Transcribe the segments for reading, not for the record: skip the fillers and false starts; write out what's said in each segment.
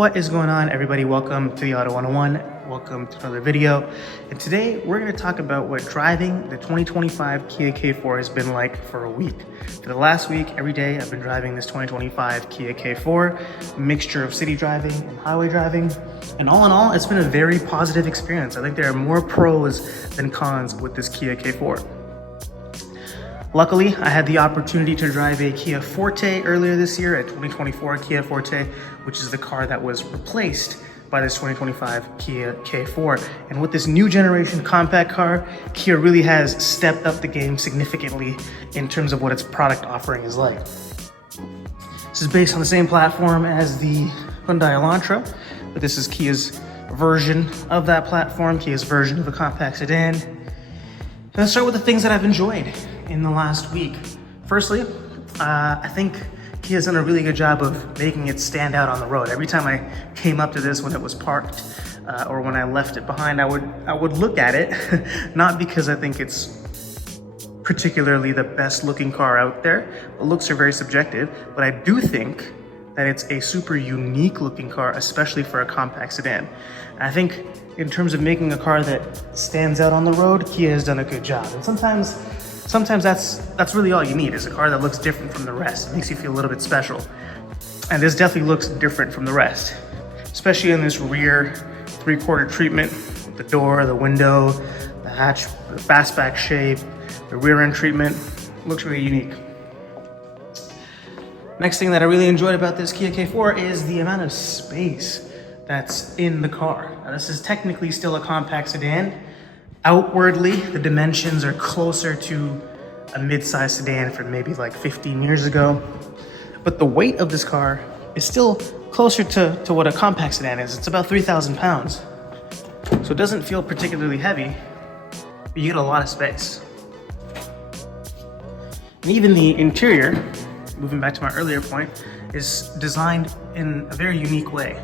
What is going on, everybody? Welcome to the Auto 101. Welcome to another video. And today we're going to talk about what driving the 2025 Kia K4 has been like for a week. For the last week, every day I've been driving this 2025 Kia K4, mixture of city driving and highway driving. And all in all, it's been a very positive experience. I think there are more pros than cons with this Kia K4. Luckily, I had the opportunity to drive a Kia Forte earlier this year, a 2024 Kia Forte, which is the car that was replaced by this 2025 Kia K4. And with this new generation compact car, Kia really has stepped up the game significantly in terms of what its product offering is like. This is based on the same platform as the Hyundai Elantra, but this is Kia's version of that platform, Kia's version of a compact sedan. Let's start with the things that I've enjoyed in the last week. Firstly, I think Kia's done a really good job of making it stand out on the road. Every time I came up to this when it was parked or when I left it behind, I would look at it, not because I think it's particularly the best looking car out there. The looks are very subjective, but I do think that it's a super unique looking car, especially for a compact sedan. And I think in terms of making a car that stands out on the road, Kia has done a good job. And sometimes that's really all you need, is a car that looks different from the rest. It makes you feel a little bit special. And this definitely looks different from the rest, especially in this rear three-quarter treatment, the door, the window, the hatch, the fastback shape, the rear end treatment. Looks really unique. Next thing that I really enjoyed about this Kia K4 is the amount of space that's in the car. Now, this is technically still a compact sedan. Outwardly, the dimensions are closer to a mid-size sedan from maybe like 15 years ago. But the weight of this car is still closer to what a compact sedan is. It's about 3,000 pounds. So it doesn't feel particularly heavy, but you get a lot of space. And even the interior, moving back to my earlier point, is designed in a very unique way.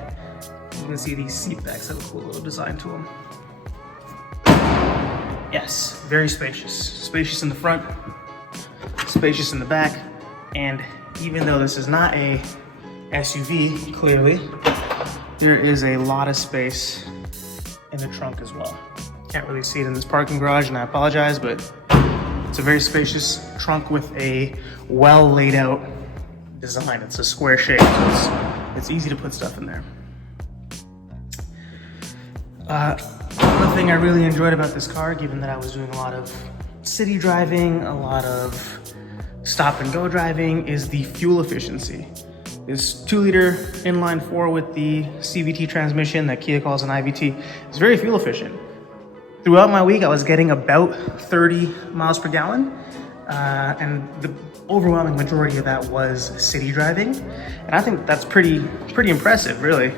You can see these seat backs have a cool little design to them. Yes, very spacious. Spacious in the front, spacious in the back, and even though this is not a SUV, clearly, there is a lot of space in the trunk as well. Can't really see it in this parking garage, and I apologize, but it's a very spacious trunk with a well laid out design. It's a square shape, so it's easy to put stuff in there. One thing I really enjoyed about this car, given that I was doing a lot of city driving, a lot of stop and go driving, is the fuel efficiency. This 2-liter inline 4 with the CVT transmission that Kia calls an IVT is very fuel efficient. Throughout my week, I was getting about 30 miles per gallon, and the overwhelming majority of that was city driving. And I think that's pretty impressive, really.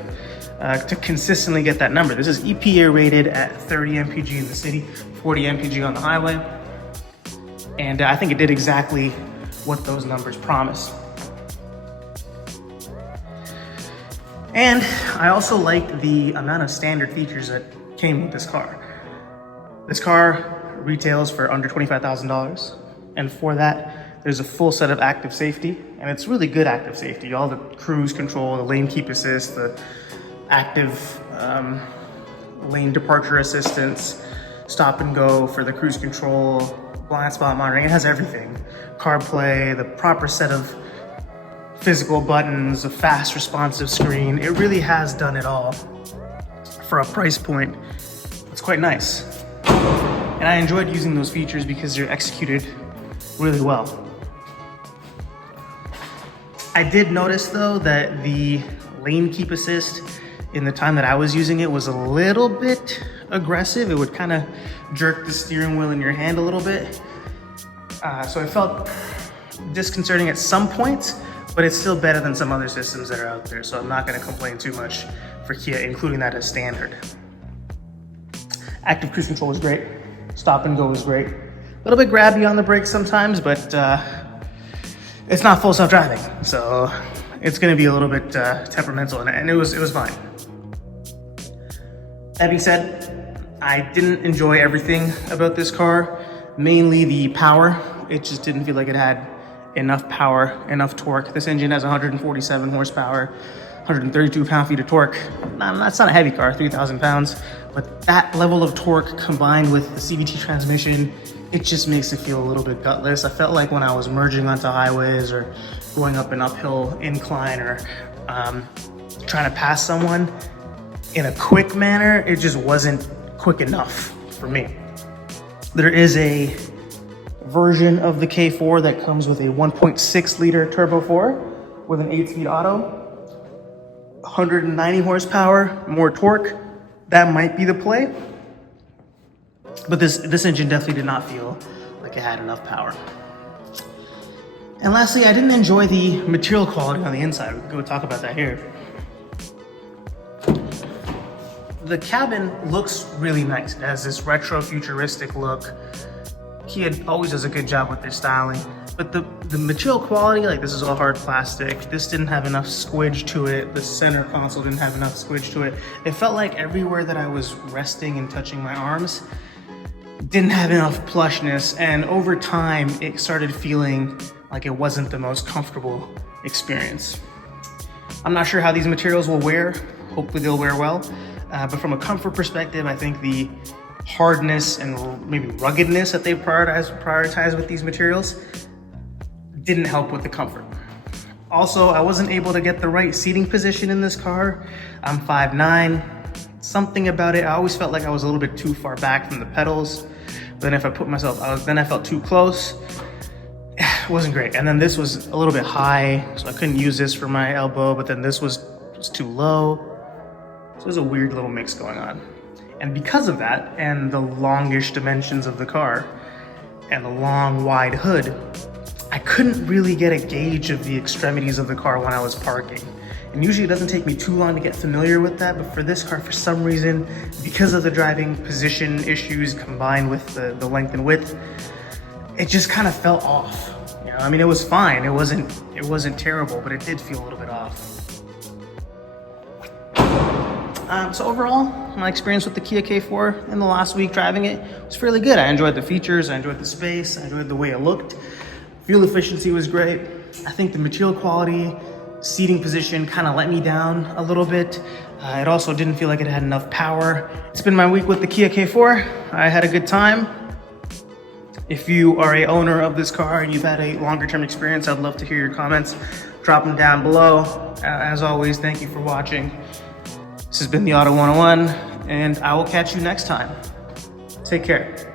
To consistently get that number. This is EPA rated at 30 mpg in the city, 40 mpg on the highway. And I think it did exactly what those numbers promise. And I also liked the amount of standard features that came with this car. This car retails for under $25,000. And for that, there's a full set of active safety. And it's really good active safety. All the cruise control, the lane keep assist, the active lane departure assistance, stop and go for the cruise control, blind spot monitoring. It has everything. CarPlay, the proper set of physical buttons, a fast responsive screen. It really has done it all for a price point. It's quite nice. And I enjoyed using those features because they're executed really well. I did notice though that the lane keep assist in the time that I was using it was a little bit aggressive. It would kind of jerk the steering wheel in your hand a little bit. So it felt disconcerting at some points, but it's still better than some other systems that are out there. So I'm not gonna complain too much for Kia, including that as standard. Active cruise control is great. Stop and go is great. A little bit grabby on the brakes sometimes, but it's not full self-driving. So it's gonna be a little bit temperamental, and it was fine. That being said, I didn't enjoy everything about this car, mainly the power. It just didn't feel like it had enough power, enough torque. This engine has 147 horsepower, 132 pound-feet of torque. That's not a heavy car, 3,000 pounds, but that level of torque combined with the CVT transmission, it just makes it feel a little bit gutless. I felt like when I was merging onto highways or going up an uphill incline or trying to pass someone in a quick manner, it just wasn't quick enough for me. There is a version of the K4 that comes with a 1.6 liter turbo 4 with an 8-speed auto, 190 horsepower, more torque. That might be the play. But this engine definitely did not feel like it had enough power. And lastly, I didn't enjoy the material quality on the inside. We can go talk about that here. The cabin looks really nice. It has this retro futuristic look. Kia always does a good job with their styling, but the material quality, like this is all hard plastic. This didn't have enough squidge to it. The center console didn't have enough squidge to it. It felt like everywhere that I was resting and touching my arms didn't have enough plushness, and over time it started feeling like it wasn't the most comfortable experience. I'm not sure how these materials will wear. Hopefully they'll wear well, but from a comfort perspective, I think the hardness and maybe ruggedness that they prioritize with these materials didn't help with the comfort. Also, I wasn't able to get the right seating position in this car. I'm 5'9". Something about it, I always felt like I was a little bit too far back from the pedals. Then if I put myself, then I felt too close. It wasn't great. And then this was a little bit high, so I couldn't use this for my elbow, but then this was too low. So there's a weird little mix going on. And because of that, and the longish dimensions of the car, and the long, wide hood, I couldn't really get a gauge of the extremities of the car when I was parking. And usually it doesn't take me too long to get familiar with that, but for this car, for some reason, because of the driving position issues combined with the length and width, it just kind of felt off. You know, I mean, it was fine. It wasn't terrible, but it did feel a little bit off. So overall, my experience with the Kia K4 in the last week driving it was fairly good. I enjoyed the features, I enjoyed the space, I enjoyed the way it looked. Fuel efficiency was great. I think the material quality, seating position kind of let me down a little bit. It also didn't feel like it had enough power. It's been my week with the Kia K4. I had a good time. If you are a owner of this car and you've had a longer term experience, I'd love to hear your comments. Drop them down below. As always, thank you for watching. This has been the Auto 101, and I will catch you next time. Take care.